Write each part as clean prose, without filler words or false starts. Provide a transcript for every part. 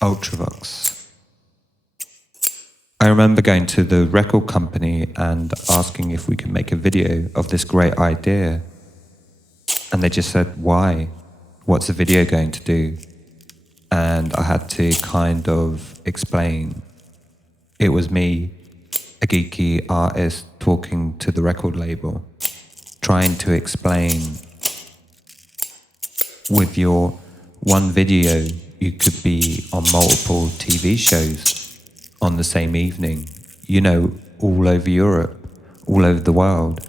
Ultravox. I remember going to the record company and asking if we could make a video of this great idea. And they just said, why? What's the video going to do? And I had to kind of explain. It was me, a geeky artist, talking to the record label, trying to explain with your one video, you could be on multiple TV shows on the same evening, all over Europe, all over the world,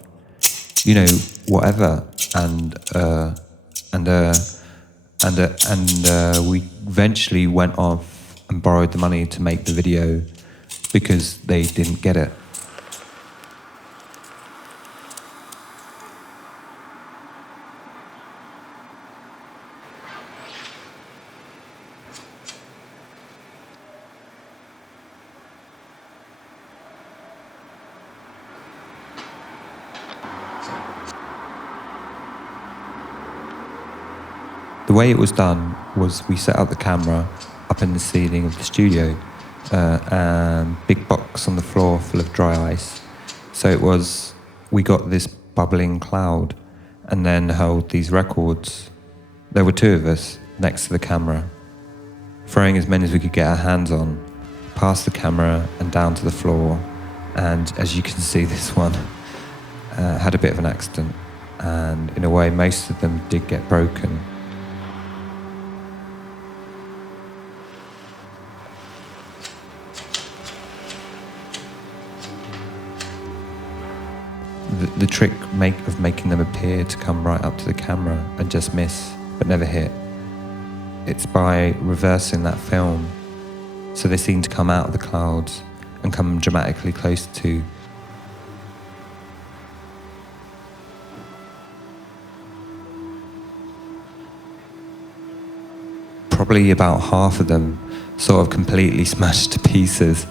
whatever. And we eventually went off and borrowed the money to make the video because they didn't get it. The way it was done was we set up the camera up in the ceiling of the studio, and big box on the floor full of dry ice. So we got this bubbling cloud and then held these records. There were two of us next to the camera, throwing as many as we could get our hands on, past the camera and down to the floor. And as you can see, this one had a bit of an accident, and in a way most of them did get broken. The trick of making them appear to come right up to the camera and just miss, but never hit. It's by reversing that film, so they seem to come out of the clouds and come dramatically close to. Probably about half of them sort of completely smashed to pieces.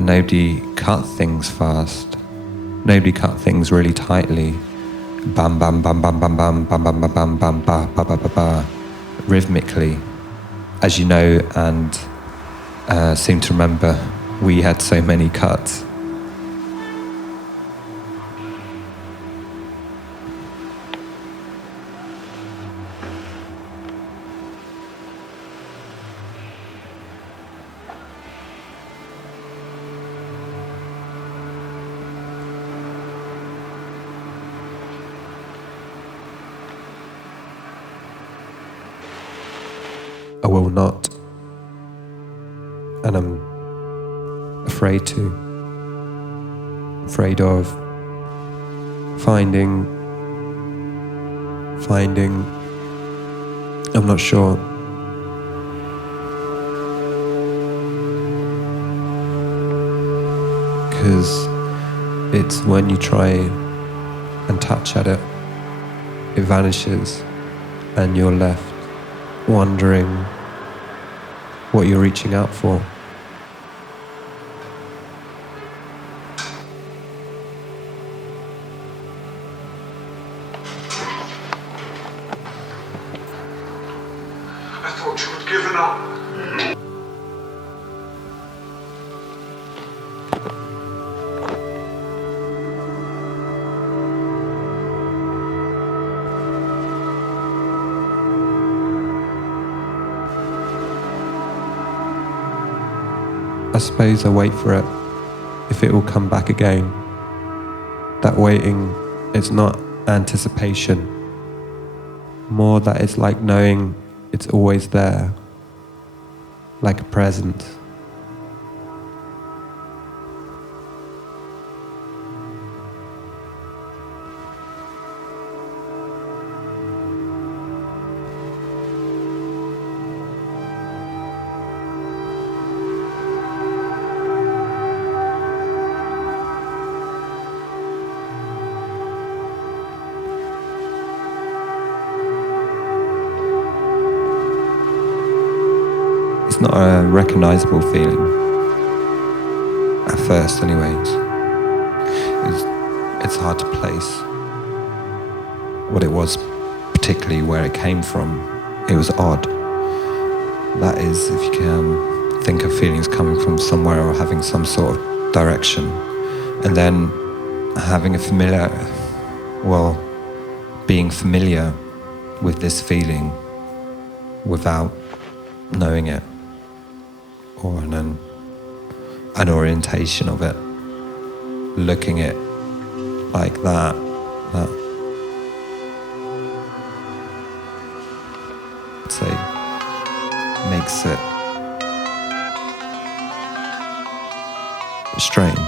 Nobody cut things fast. Nobody cut things really tightly. Bam, bam, bam, bam, bam, bam, bam, bam, bam, bam, bam, ba, ba, ba, ba, ba, rhythmically. As you know, and seem to remember, we had so many cuts. I will not, and I'm afraid of finding, I'm not sure. Because it's when you try and touch at it, it vanishes and you're left wondering what you're reaching out for. I thought you had given up. I suppose I wait for it, if it will come back again. That waiting is not anticipation, more that it's like knowing it's always there, like a present. It's not a recognisable feeling, at first anyways. It's it's hard to place what it was, particularly where it came from. It was odd. That is, if you can think of feelings coming from somewhere or having some sort of direction, and then having a being familiar with this feeling without knowing it, or an orientation of it, looking at it like that say makes it strange.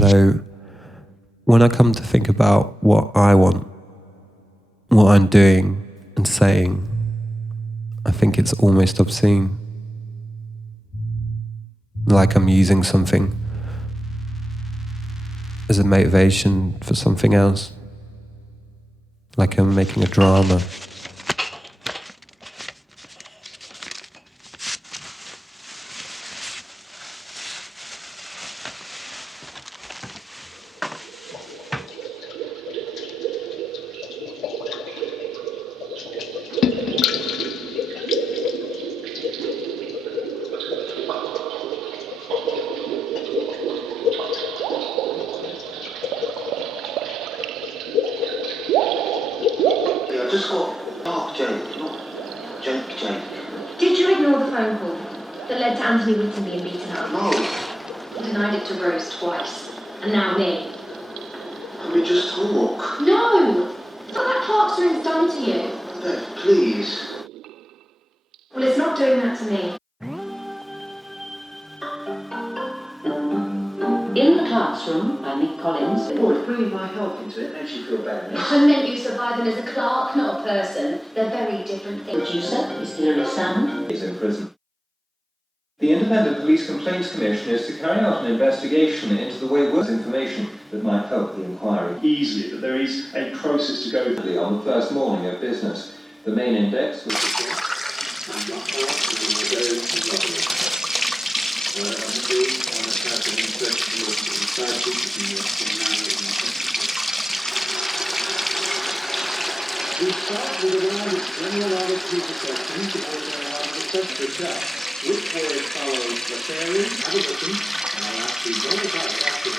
Though, when I come to think about what I want, what I'm doing and saying, I think it's almost obscene. Like I'm using something as a motivation for something else. Like I'm making a drama. In the classroom, I'm Nick Collins. Well, bringing my help into it makes you feel better. I meant you survive them as a clerk, not a person. They're very different things. Producer, Mr. Lily Salmon. He's in prison. The Independent Police Complaints Commission is to carry out an investigation into the way works information that might help the inquiry. Easily, that there is a process to go through. On the first morning of business, the main index was We start with a round of general people questions about the subject itself. Which word follows the fairy? Have a listen, and I'll ask you one about after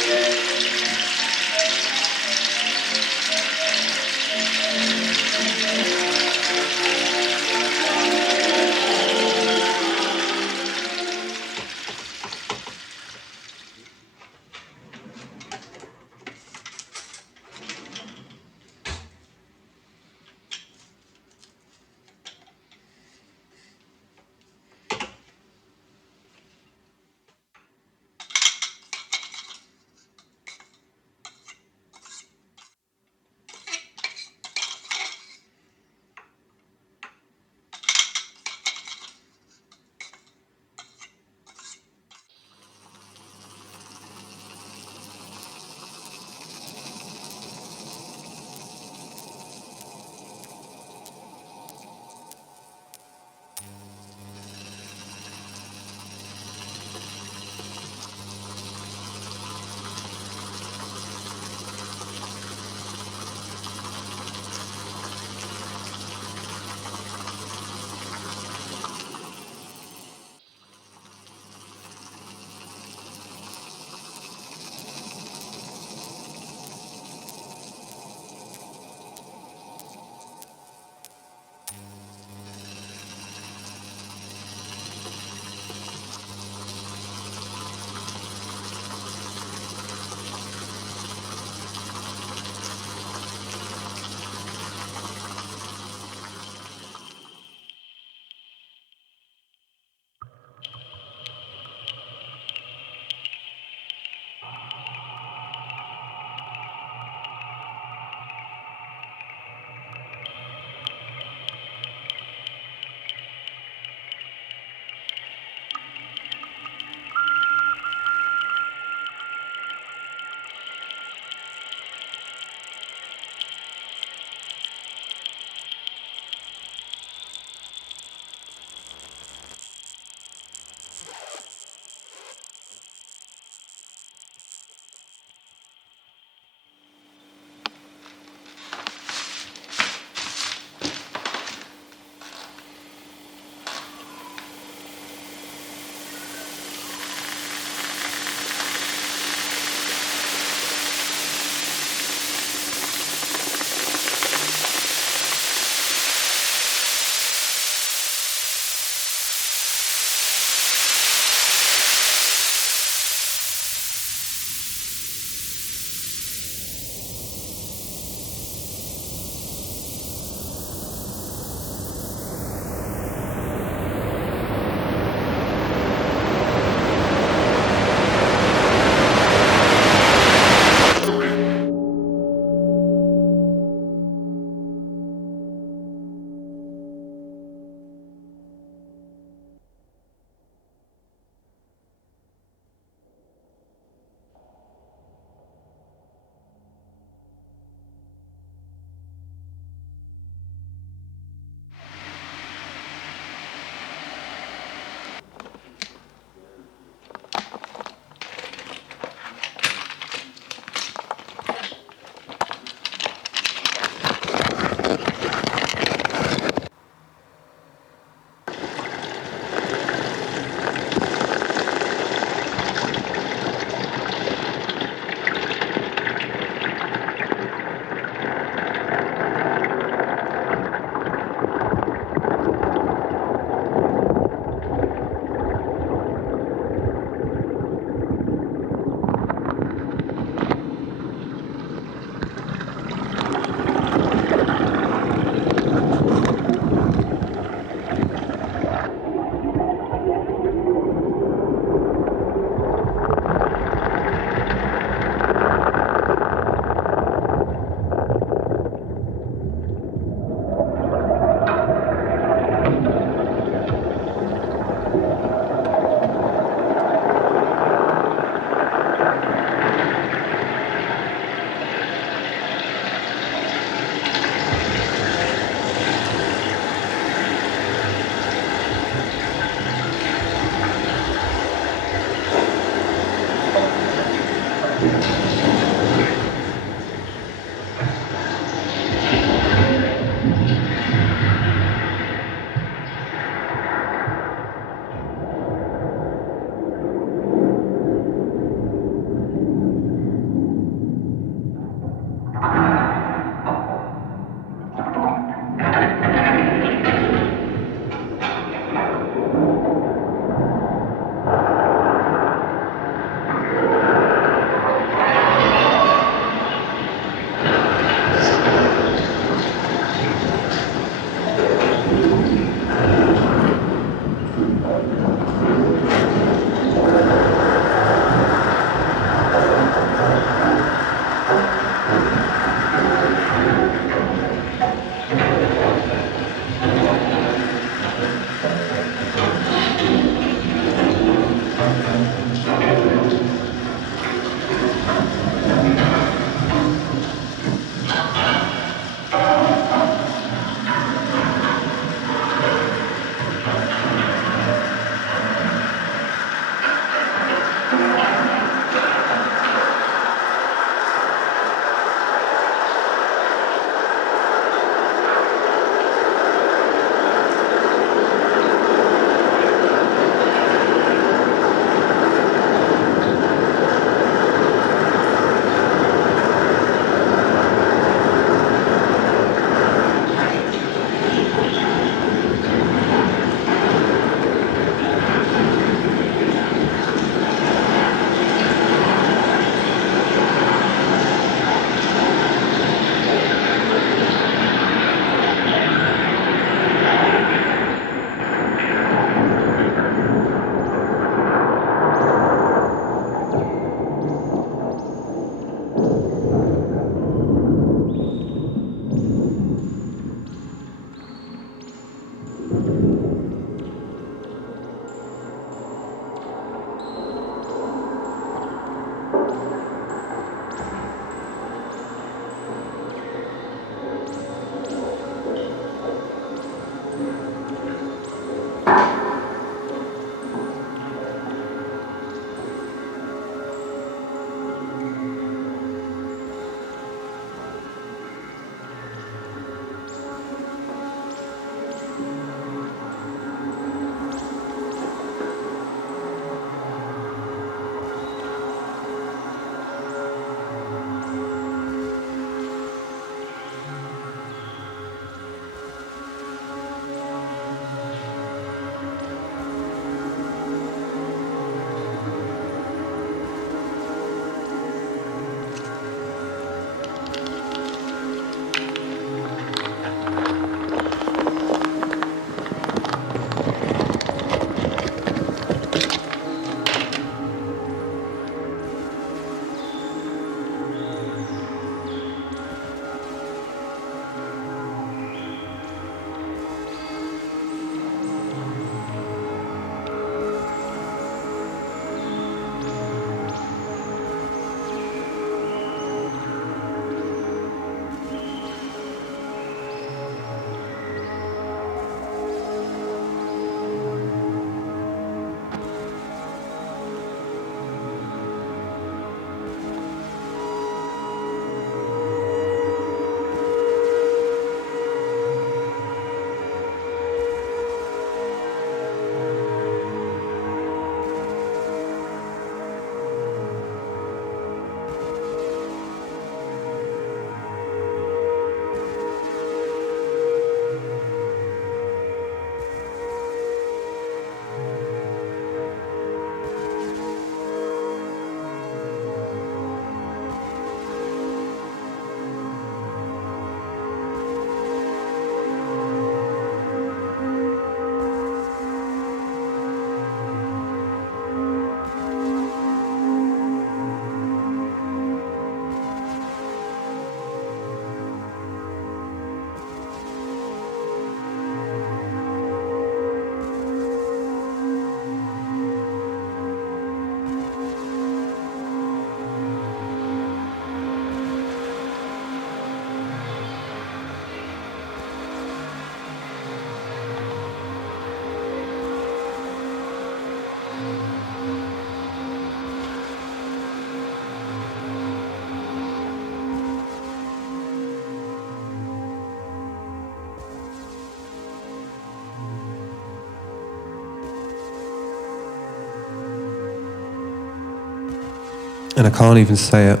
And I can't even say it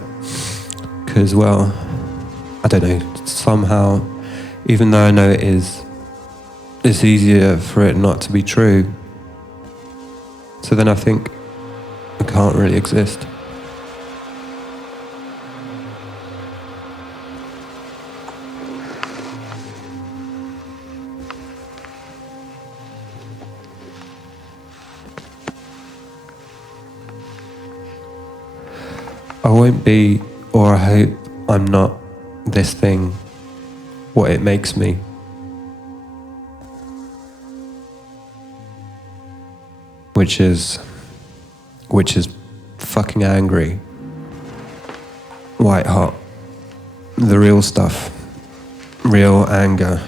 because, well, I don't know, somehow, even though I know it is, it's easier for it not to be true. So then I think it can't really exist. I won't be, or I hope I'm not, this thing, what it makes me. Which is fucking angry, white hot, the real stuff, real anger.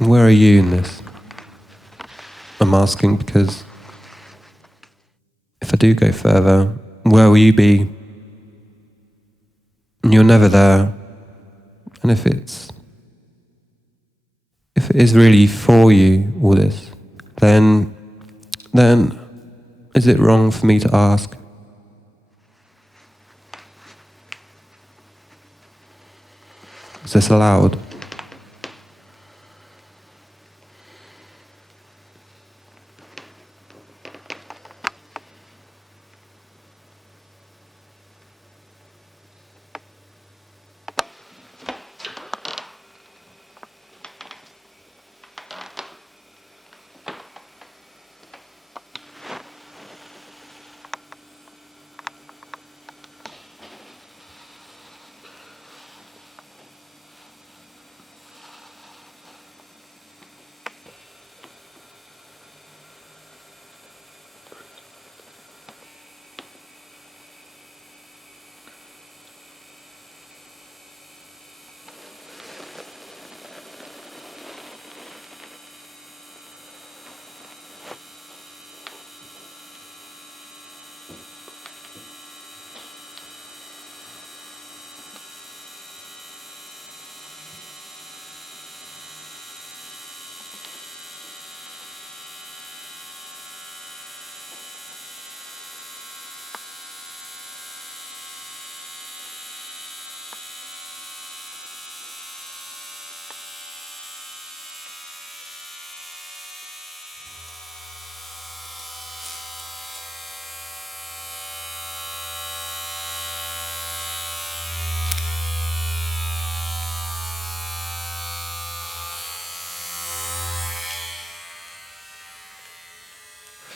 Where are you in this? I'm asking because if I do go further, where will you be? And you're never there. And if it is really for you, all this, then is it wrong for me to ask? Is this allowed?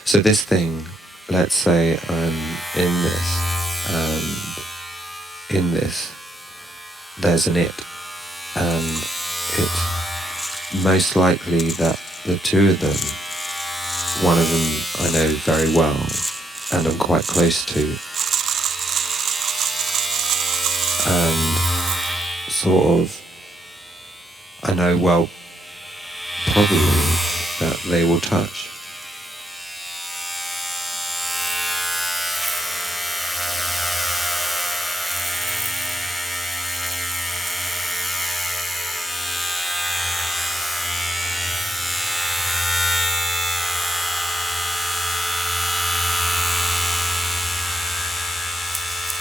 So this thing, let's say I'm in this, and in this, there's an it, and it's most likely that the two of them, one of them I know very well, and I'm quite close to, and sort of, I know, well, probably that they will touch.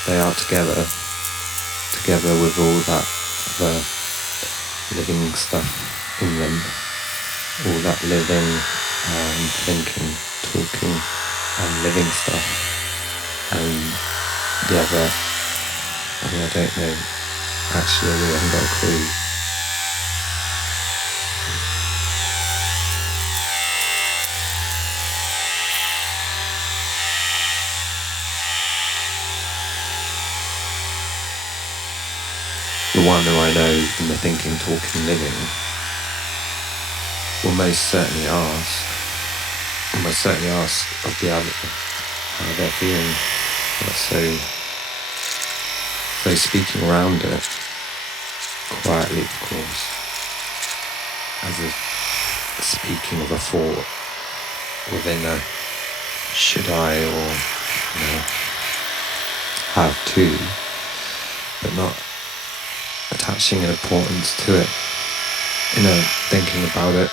They are together with all that other living stuff in them, all that living and thinking, talking and living stuff, and the other, I mean, I don't know, actually we haven't got a clue. one who I know in the thinking, talking, living will most certainly ask of the other how they're feeling. So speaking around it, quietly of course, as if speaking of a thought within a should I or, have to, but not attaching an importance to it, thinking about it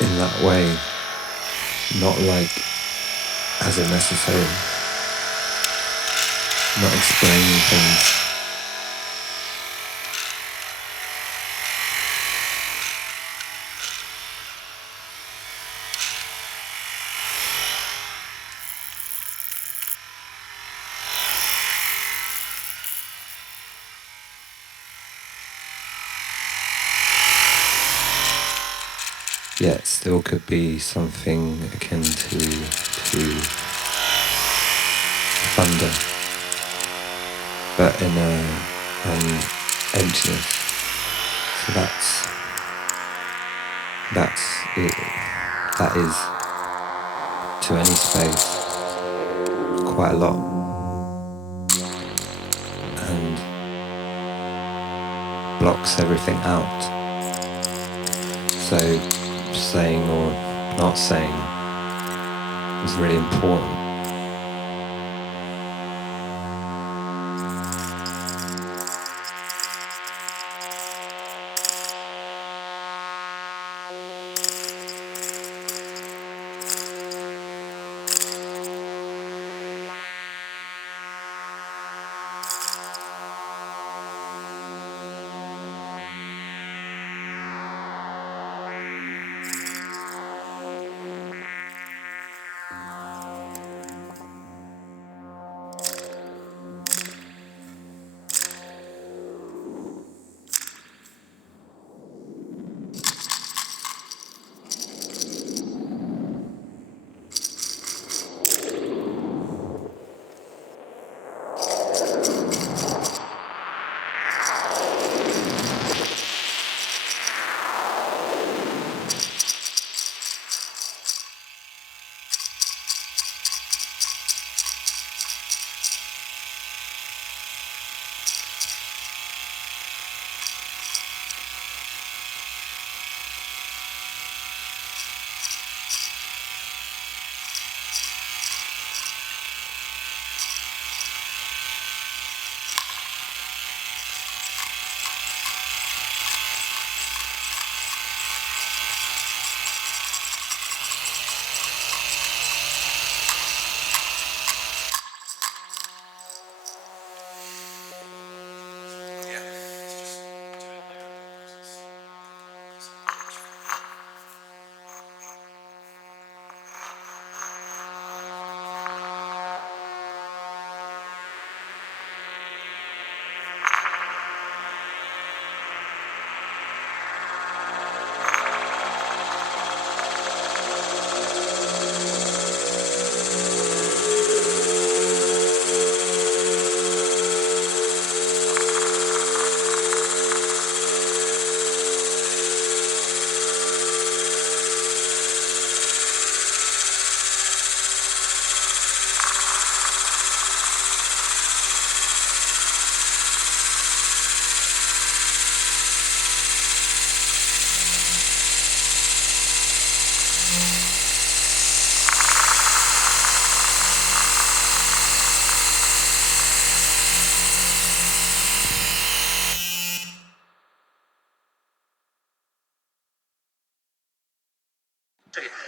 in that way, not like as a necessary, not explaining things. Yeah, it still could be something akin to thunder, but in an emptiness. So that's it. That is to any space quite a lot, and blocks everything out. So saying or not saying is really important.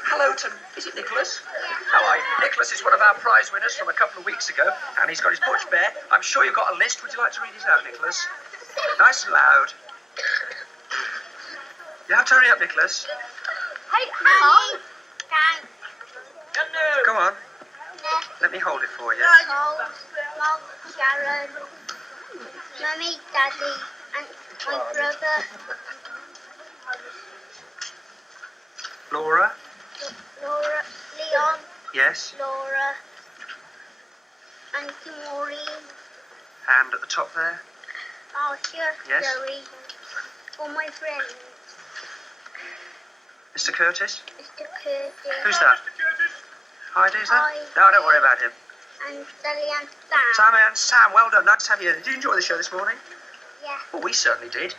Hello to, is it Nicholas? How are you? Nicholas is one of our prize winners from a couple of weeks ago, and he's got his butch bear. I'm sure you've got a list. Would you like to read it out, Nicholas? Nice and loud. You have to hurry up, Nicholas. Hey, Mum. Come on. Let me hold it for you. Mom, Sharon, Mummy, Daddy, and my brother, Laura? Laura, Leon, Yes. Laura, Auntie Maureen, And at the top there? Oh, sure, Yes? Zoe. All my friends. Mr. Curtis? Mr. Curtis. Who's that? Hi, Daisy? Hi. No, don't worry about him. And Sally and Sam. Sam and Sam, well done. Nice to have you. Did you enjoy the show this morning? Yeah. Well, we certainly did.